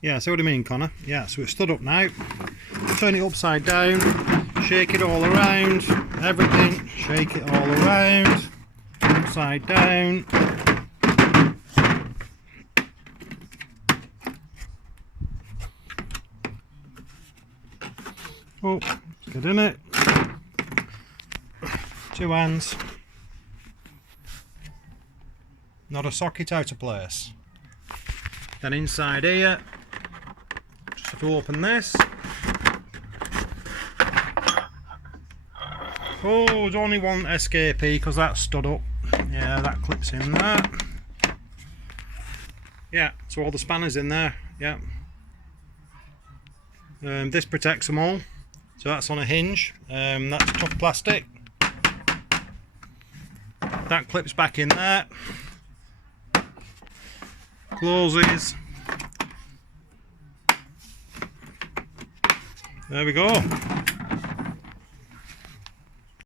Yeah, see what I mean, Connor? Yeah, so it's stood up now. Turn it upside down, shake it all around, everything, shake it all around, upside down. Oh, let's get in it. 2 hands. Not a socket out of place. Then inside here, just have to open this. Oh, there's only one escapee because that's stood up. Yeah, that clips in there. Yeah, so all the spanners in there. Yeah. This protects them all. So that's on a hinge. That's tough plastic. That clips back in there. Closes. There we go.